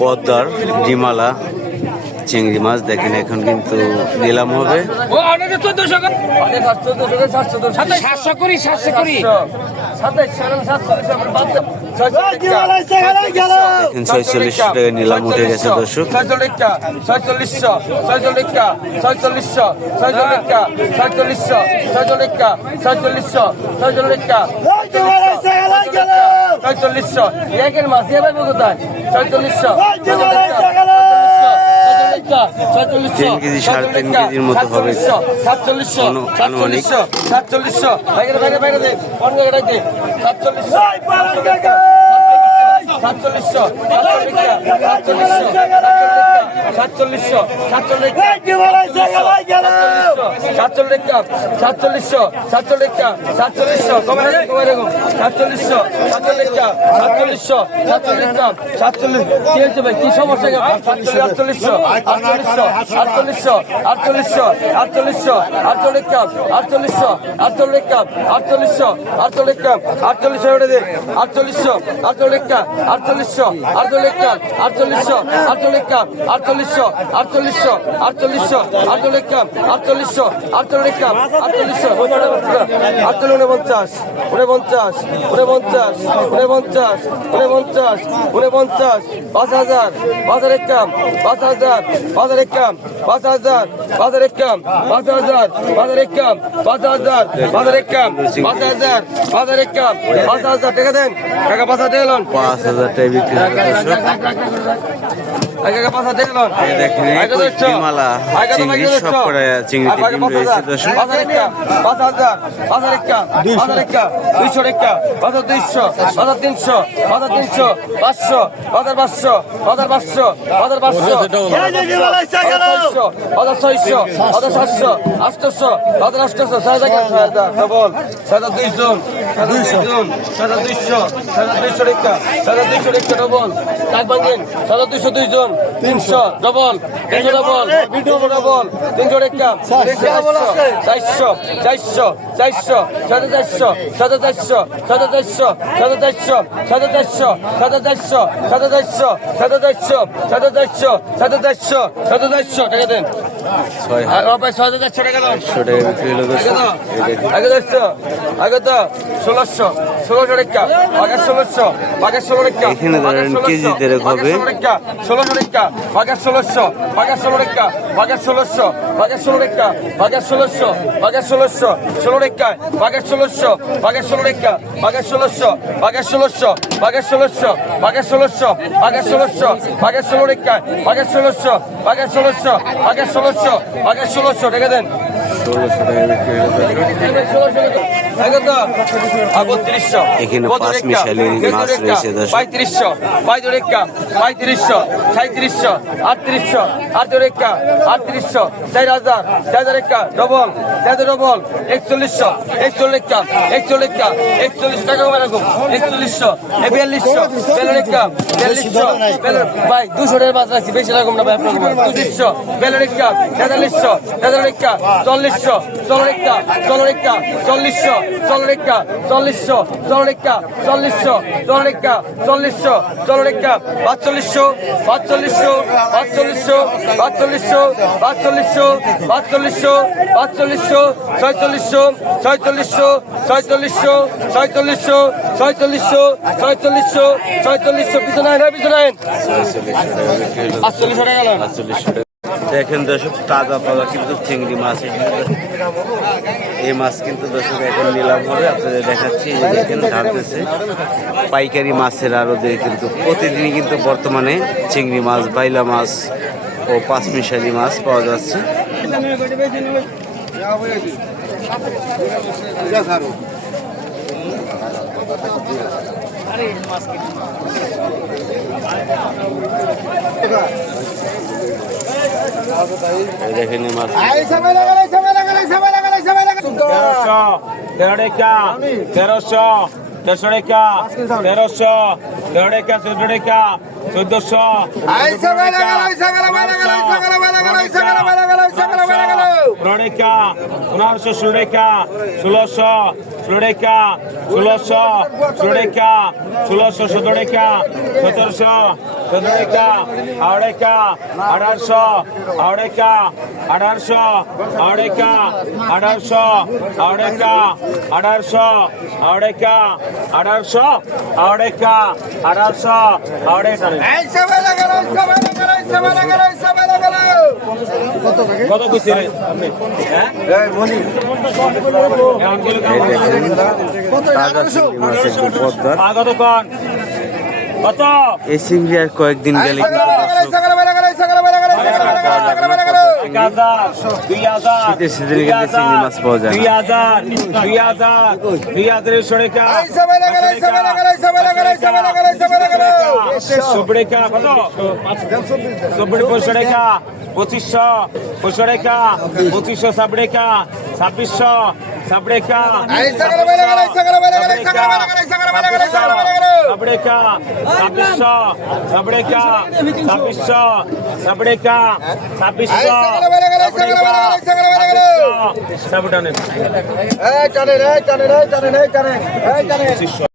পদ্মার ডিমালা চিংড়ি মাছ দেখেন এখন কিন্তু নিলাম হবে। সাতশো করি। সাতশো করি দেখেন ছয়চল্লিশশো টাকা নিলাম উঠে গেছে দর্শক। ছয়চল্লিশশো ছয়চল্লিশটা ছয়চল্লিশশো ছয়চল্লিশটা ছয়চল্লিশশো ছয়চল্লিশটা ছয়চল্লিশশো ছয়চল্লিশটা ছয়চল্লিশশো। একের মাস এ ভাই কোথায়? ছয়চল্লিশশো। তিন কেজি, সাড়ে তিন কেজির মতো হবে। আনুমানিক। সাতচল্লিশশো। সাতচল্লিশশো। বাইরে বাইরে বাইরে দে। অন্য জায়গায় দে। সাতচল্লিশশো। সাতচল্লিশশো। সাতচল্লিশশো। সাতচল্লিশশো। সাতচল্লিশশো সাতচল্লিশশো সাতচল্লিশশো কমে রে কমে রে সাতচল্লিশশো সাতচল্লিশো সাতচল্লিশশো সাতচল্লিশো সাতচল্লিশ কি হয়েছে ভাই কি সমস্যা আটচল্লিশশো আটচল্লিশশো আটচল্লিশশো আটচল্লিশশো আটচল্লিশশো আটচল্লিশ আটচল্লিশশো আটচল্লিশ আটচল্লিশশো আটচল্লিশ আটচল্লিশশো ওটা দে আটচল্লিশশো আটচল্লিশ আটচল্লিশশো আটচল্লিশ আটচল্লিশশো আটচল্লিশ আটচল্লিশশো আটচল্লিশশো আটচল্লিশশো আটচল্লিশ আটচল্লিশশো আটচল্লিশ আটচল্লিশশো আটচল্লিশ উনপঞ্চাশ উনপঞ্চাশ উনপঞ্চাশ উনপঞ্চাশ উনপঞ্চাশ উনপঞ্চাশ পাঁচ হাজার পাঁচ হাজার একাম পাঁচ হাজার পাঁচ হাজার একাম পাঁচ হাজার পাঁচ হাজার একাম পাঁচ হাজার পাঁচ হাজার একাম পাঁচ হাজার পাঁচ হাজার একাম পাঁচ হাজার পাঁচ হাজার একাম পাঁচ হাজার টাকা দেন টাকা পাঁচ হাজার এলন পাঁচ হাজার টাকা বিক্রি দেখেন একুশ ডিমালা চিংড়ি সব করে চিংড়িতে ডিম রয়েছে দর্শক পাঁচ হাজার পাঁচ হাজার পাঁচ হাজার একা পাঁচ হাজার একা দুইশো একা পাঁচ হাজার দুইশো পাঁচ হাজার তিনশো পাঁচ হাজার তিনশো পাঁচশো পাঁচ হাজার পাঁচশো পাঁচ হাজার পাঁচশো পাঁচ হাজার পাঁচশো ছয়শো হাজার ছয়শো হাজার সাতশো আটশোশো হাজার আটশোশো ছয় হাজার ছয় হাজার ডবল ছয় হাজার দুইজন দুইশো। সাদা দুইশো সাদা দুইশো রেখা সাদা দুইশো রেখা ডবল তাক ভাঙেন সাদা দুইশো দুইজন। তিনশো ডবল তিনশো ডবল তিনশো ডবল তিনশো রেখা চারশো চারশো চারশো সাড়ে চারশো সাড়ে চারশো সাড়ে চারশো সাড়ে চারশো সাড়ে চারশো সাড়ে চারশো সাড়ে চারশো সাড়ে চারশো সাড়ে চারশো সাড়ে চারশো সাড়ে চারশো টাকা দেন চারশো টাকা দাও টাকা ষোলোশো ষোলোশো রেখা আগে ষোলোশো আগে ষোলো রেখা এখানে রেখা ষোলোশো রেখা ভাগের ষোলোশো ভাগের ষোলো রেখা ভাগের ষোলোশো ভাগের ষোলো রেখা ভাগের ষোলোশো ভাগের ষোলোশো ষোলো রেখায় ভাগের ষোলোশো ভাগের ষোলো রেখা ভাগের ষোলোশো ভাগের ষোলোশো ভাগের ষোলোশো ভাগের ষোলোশো ভাগের ষোলোশো ভাগের ষোলো রেখায় ভাগের ষোলোশো ভাগের ষোলোশো ভাগের ষোলোশো ভাগের ষোলোশো রেখে দেন এখানে পাঁচ মিশালি মাছ রয়েছে দর্শক। পঁয়ত্রিশশো। পঁয়ত্রিশা পঁয়ত্রিশশো। সাঁত্রিশশো আটত্রিশশো। চার হাজার। চার হাজার একা ডবল। চার হাজার ডবল। একচল্লিশশো। একচল্লিশা একচল্লিশা একচল্লিশ টাকা কমে রাখুন। একচল্লিশশো। বিয়াল্লিশশো। বেলারেকা বিয়াল্লিশশো। ভাই দুশো টাকা বাজার আছে বেশি রকম না ভাই আপনার দুশো। বেলারেকা তেতাল্লিশশো। তেতাল্লিশা চল্লিশশো। চল্লিশা চল্লিশা চল্লিশশো। চল্লিশা চল্লিশশো চল্লিশা চল্লিশশো চল্লিশা চল্লিশশো চল্লিশা পাঁচচল্লিশশো পাঁচচল্লিশশো পাঁচচল্লিশশো পাঁচচল্লিশশো পাঁচচল্লিশশো পাঁচচল্লিশশো পাঁচচল্লিশশো ছয়চল্লিশশো ছয়চল্লিশশো ছয়চল্লিশশো ছয়চল্লিশশো ছয়চল্লিশশো ছয়চল্লিশশো ছয়চল্লিশশো পিছনে আইন পিছনে আইন আটচল্লিশশো টাকা দেখেন দর্শক, তাজা তাজা কিন্তু চিংড়ি মাছ। এই মাছ কিন্তু দর্শক এখন নিলাম হবে। আপনাদের দেখাচ্ছি যে দেখেন ঢালতেছে পাইকারি মাছের আড়তে কিন্তু প্রতিদিনই কিন্তু বর্তমানে চিংড়ি মাছ, বাইলা মাছ ও পাঁচমিশালি মাছ পাওয়া যাচ্ছে। এই দেখেন মাছ তেরো টাকা তেরোশো দেড়শো টাকা তেরোশো তেরো টাকা চোদ্দ টাকা চোদ্দশো টাকা পনেরোশো ষোলো টাকা ষোলোশো ষোলো টাকা সতেরোশো সতেরোটা আড়াইকা আঠারোশো আড়াইকা আঠারোশো আড়াইকা আঠারোশো আড়াইকা আঠারোশো আড়াইকা আঠারোশো আড়াইকা আঠারোশো আড়াইকা কত কইছে রে? আপনি হ্যাঁ এই দেখেন তাজা চিংড়ি মাছ একদম পদ্মার পা কত কন কত এই চিংড়ি আর কয়েকদিন গেলে কিন্তু এক হাজার দুই হাজার শীতের সিজনে কিন্তু চিংড়ি মাছ পাওয়া যায় না। দুই হাজার দুই হাজার দুই হাজারের সরেকা সুবড়েকা কত সুবড়ে পয়সা রেখা পঁচিশশো পয়সা রেখা পঁচিশশো সাবড়েকা ছাব্বিশশো সাবড়েকা সাবড়েকা ছাব্বিশশো সাবড়েকা ছাব্বিশশো সাবড়েকা ছাব্বিশশো সাবড়ানে টানে রে টানে রে টানে রে টানে পঁচিশশো